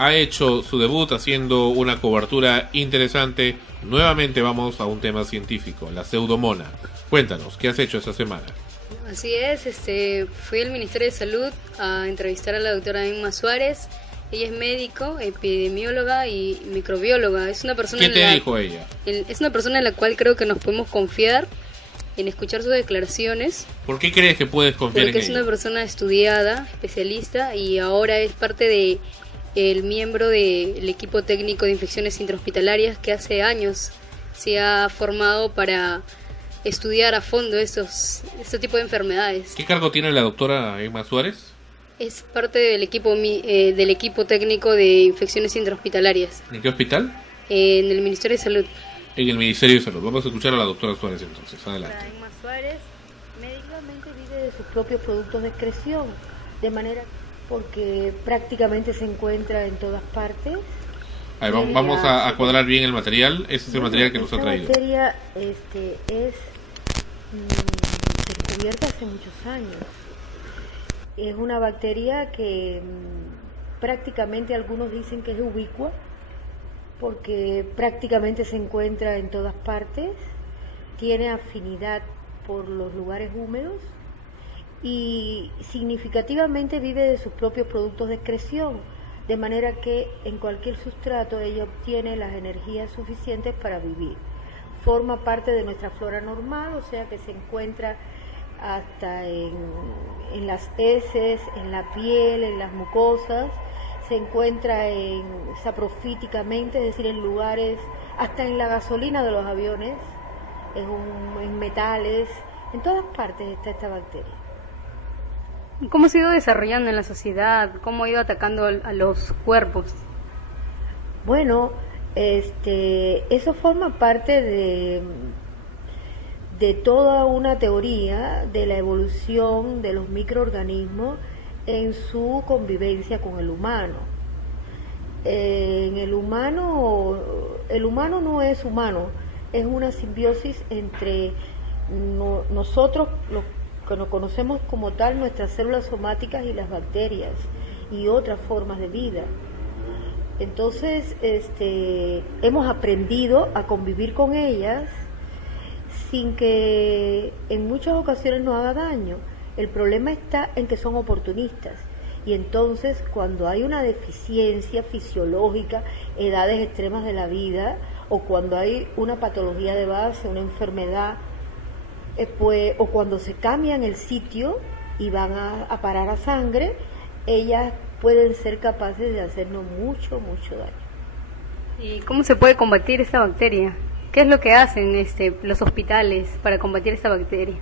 Ha hecho su debut haciendo una cobertura interesante. Nuevamente vamos a un tema científico, la pseudomona. Cuéntanos, ¿qué has hecho esta semana? Así es, fui al Ministerio de Salud a entrevistar a la doctora Emma Suárez. Ella es médico, epidemióloga y microbióloga. Es una persona ¿Qué te dijo ella? Es una persona en la cual creo que nos podemos confiar en escuchar sus declaraciones. ¿Por qué crees que puedes confiar en Porque es ella? una persona estudiada, especialista, y ahora es parte de el miembro del equipo técnico de infecciones intrahospitalarias que hace años se ha formado para estudiar a fondo este tipo de enfermedades. ¿Qué cargo tiene la doctora Emma Suárez? Es parte del equipo técnico de infecciones intrahospitalarias ¿En qué hospital? en el Ministerio de Salud. En el Ministerio de Salud. Vamos a escuchar a la doctora Suárez entonces. Adelante. Emma Suárez médicamente vive de sus propios productos de excreción, de manera porque prácticamente se encuentra en todas partes. A ver, vamos a cuadrar bien el material. Ese es el material que nos ha traído. Esta bacteria es descubierta hace muchos años. Es una bacteria que prácticamente algunos dicen que es ubicua, porque prácticamente se encuentra en todas partes, tiene afinidad por los lugares húmedos y significativamente vive de sus propios productos de excreción, de manera que en cualquier sustrato ella obtiene las energías suficientes para vivir. Forma parte de nuestra flora normal, o sea que se encuentra hasta en las heces, en la piel, en las mucosas, se encuentra saprofíticamente, es decir, en lugares, hasta en la gasolina de los aviones, en metales, en todas partes está esta bacteria. ¿Cómo se ha ido desarrollando en la sociedad? ¿Cómo ha ido atacando a los cuerpos? Bueno, eso forma parte de toda una teoría de la evolución de los microorganismos en su convivencia con el humano. El humano no es humano, es una simbiosis entre nosotros, los que nos conocemos como tal, nuestras células somáticas y las bacterias y otras formas de vida. Entonces, hemos aprendido a convivir con ellas sin que en muchas ocasiones nos haga daño. El problema está en que son oportunistas y entonces cuando hay una deficiencia fisiológica, edades extremas de la vida, o cuando hay una patología de base, una enfermedad, o cuando se cambian el sitio y van a parar a sangre, ellas pueden ser capaces de hacernos mucho daño. ¿Y cómo se puede combatir esta bacteria? ¿Qué es lo que hacen los hospitales para combatir esta bacteria?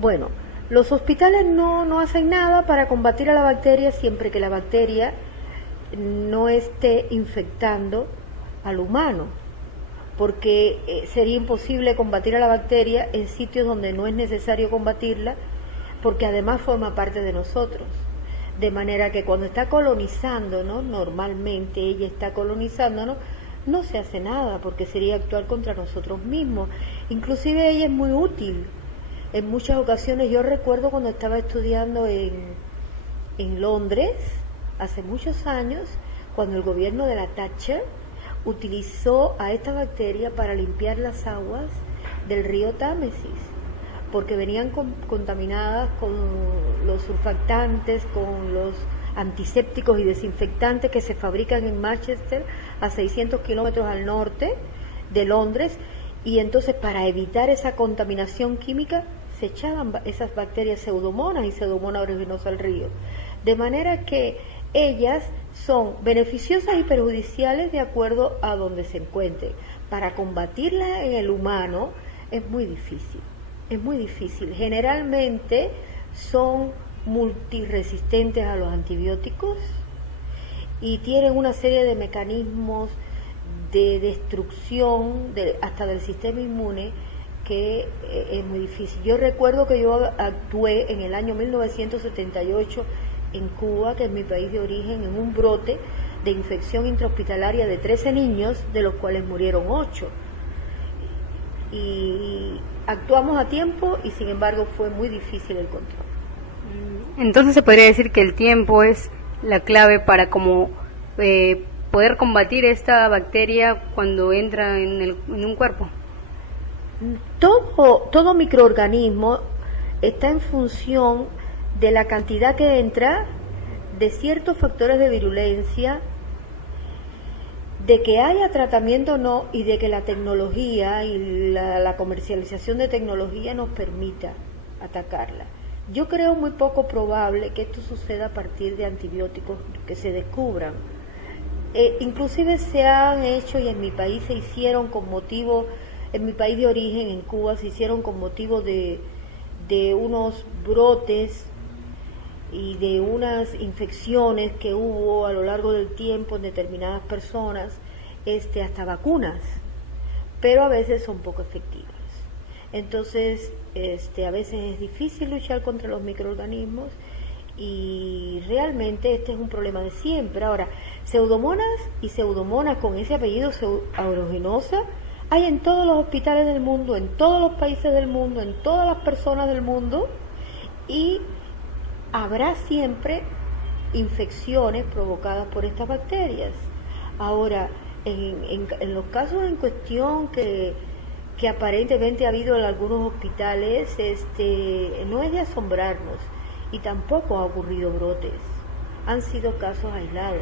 Bueno, los hospitales no hacen nada para combatir a la bacteria siempre que la bacteria no esté infectando al humano, porque sería imposible combatir a la bacteria en sitios donde no es necesario combatirla, porque además forma parte de nosotros. De manera que cuando está colonizándonos, normalmente ella está colonizándonos, no se hace nada porque sería actuar contra nosotros mismos. Inclusive ella es muy útil. En muchas ocasiones, yo recuerdo cuando estaba estudiando en Londres, hace muchos años, cuando el gobierno de la Thatcher utilizó a esta bacteria para limpiar las aguas del río Támesis, porque venían contaminadas con los surfactantes, con los antisépticos y desinfectantes que se fabrican en Manchester, a 600 kilómetros al norte de Londres, y entonces para evitar esa contaminación química se echaban esas bacterias pseudomonas y pseudomonas aeruginosa al río, de manera que ellas son beneficiosas y perjudiciales de acuerdo a donde se encuentren. Para combatirlas en el humano es muy difícil. Generalmente son multiresistentes a los antibióticos y tienen una serie de mecanismos de destrucción hasta del sistema inmune que es muy difícil. Yo recuerdo que yo actué en el año 1978 en Cuba, que es mi país de origen, en un brote de infección intrahospitalaria de 13 niños, de los cuales murieron 8. Y actuamos a tiempo y sin embargo fue muy difícil el control. Entonces se podría decir que el tiempo es la clave para como poder combatir esta bacteria cuando entra en un cuerpo? Todo microorganismo está en función de la cantidad que entra, de ciertos factores de virulencia, de que haya tratamiento o no, y de que la tecnología y la comercialización de tecnología nos permita atacarla. Yo creo muy poco probable que esto suceda a partir de antibióticos que se descubran. Inclusive se han hecho, y en mi país se hicieron con motivo, en mi país de origen, en Cuba, se hicieron con motivo de unos brotes y de unas infecciones que hubo a lo largo del tiempo en determinadas personas, hasta vacunas, pero a veces son poco efectivas. Entonces, a veces es difícil luchar contra los microorganismos, y realmente este es un problema de siempre. Ahora, pseudomonas y pseudomonas con ese apellido aeruginosa hay en todos los hospitales del mundo, en todos los países del mundo, en todas las personas del mundo, y habrá siempre infecciones provocadas por estas bacterias. Ahora, en los casos en cuestión que aparentemente ha habido en algunos hospitales, no es de asombrarnos, y tampoco ha ocurrido brotes, han sido casos aislados,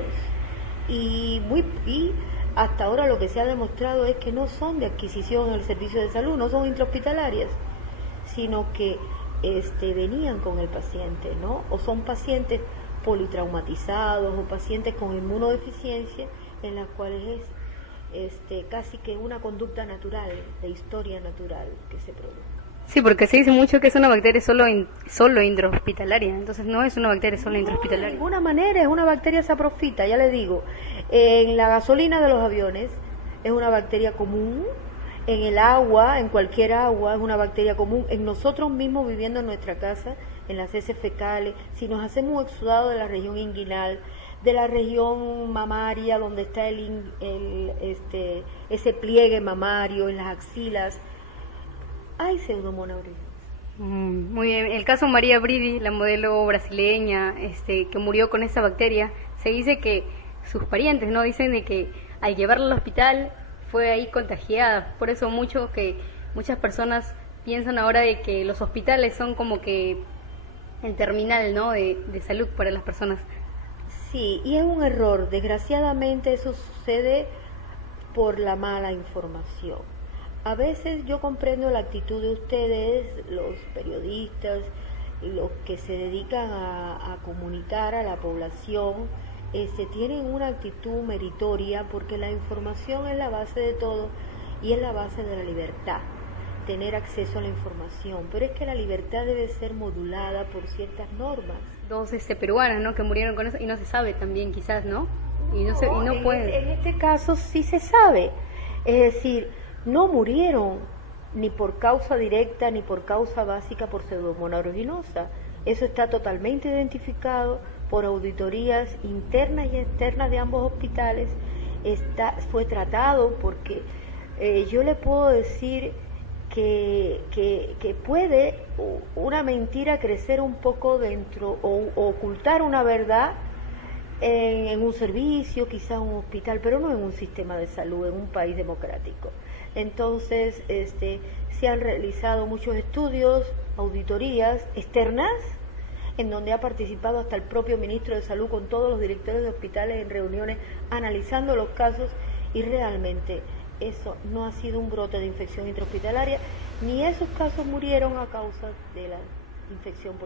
y hasta ahora lo que se ha demostrado es que no son de adquisición en el servicio de salud, no son intrahospitalarias, sino que venían con el paciente, ¿no? O son pacientes politraumatizados o pacientes con inmunodeficiencia, en las cuales es casi que una conducta natural, de historia natural que se produce. Sí, porque se dice mucho que es una bacteria solo intrahospitalaria, entonces no es una bacteria solo intrahospitalaria. De ninguna manera, es una bacteria saprofita, ya le digo. En la gasolina de los aviones es una bacteria común, en el agua, en cualquier agua, es una bacteria común, en nosotros mismos viviendo en nuestra casa, en las heces fecales, si nos hacemos un exudado de la región inguinal, de la región mamaria, donde está ese pliegue mamario, en las axilas, hay Pseudomonas aeruginosa. Muy bien, el caso María Bridi, la modelo brasileña, que murió con esta bacteria, se dice que sus parientes, ¿no? Dicen de que al llevarla al hospital fue ahí contagiada, por eso muchas personas piensan ahora de que los hospitales son como que el terminal, ¿no? de salud para las personas. Sí, y es un error, desgraciadamente eso sucede por la mala información. A veces yo comprendo la actitud de ustedes, los periodistas, los que se dedican a comunicar a la población, tienen una actitud meritoria, porque la información es la base de todo y es la base de la libertad, tener acceso a la información, pero es que la libertad debe ser modulada por ciertas normas. Dos peruanas, ¿no?, que murieron con eso, y no se sabe también, quizás, ¿no? Y no pueden. En este caso sí se sabe, es decir, no murieron ni por causa directa ni por causa básica por Pseudomonas aeruginosa. Eso está totalmente identificado por auditorías internas y externas de ambos hospitales. Fue tratado, porque yo le puedo decir que puede una mentira crecer un poco dentro o ocultar una verdad en un servicio, quizás un hospital, pero no en un sistema de salud, en un país democrático. Entonces, se han realizado muchos estudios, auditorías externas, en donde ha participado hasta el propio ministro de Salud con todos los directores de hospitales en reuniones analizando los casos, y realmente eso no ha sido un brote de infección intrahospitalaria, ni esos casos murieron a causa de la infección por